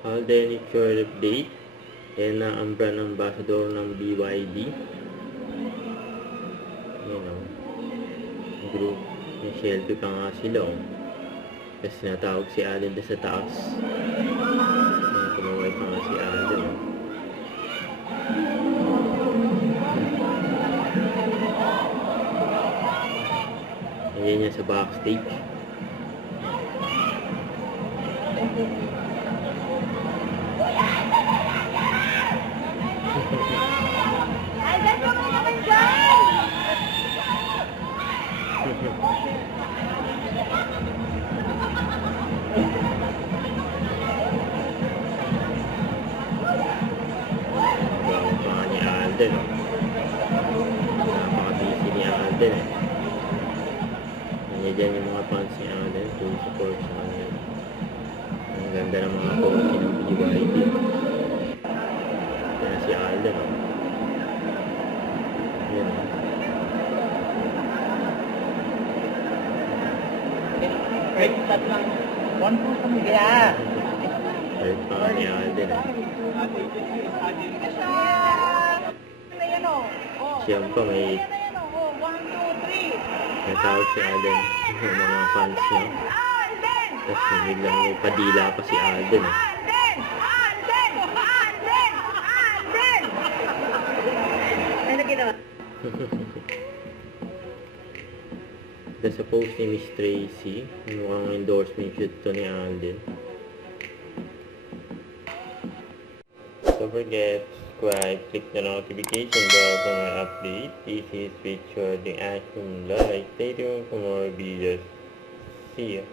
Alden Itsure update. Ayan na ang brand ambassador ng BYD. Ayan o. Group. May shelfie pa nga sila o. Tapos natawag si Alden sa taas. Ayan, tumawag pa nga si Alden o. Ayan niya sa backstage. Alden, ka mo naman dyan! Bago pa nga ni Alden o. Napaka-busy ni Alden eh. Nandiyan yung mga fans ni Alden to support sa kanya. Ang ganda ng mga post ng BYD. Yan si Alden o. Yan o. Wait, start lang. One po kami. Yeah. Ayun pa nga ni Alden eh. Siya pa may natawag si Alden yung mga fans niya. Tapos biglang may padila pa si Alden eh. Ano ginawa? That's sa post ni Miss Tracy. Mukhang endorsement shoot to ni Alden. Don't forget to subscribe, click the notification bell for my update. This is featured in Action Live. Stay tuned for more videos. See ya.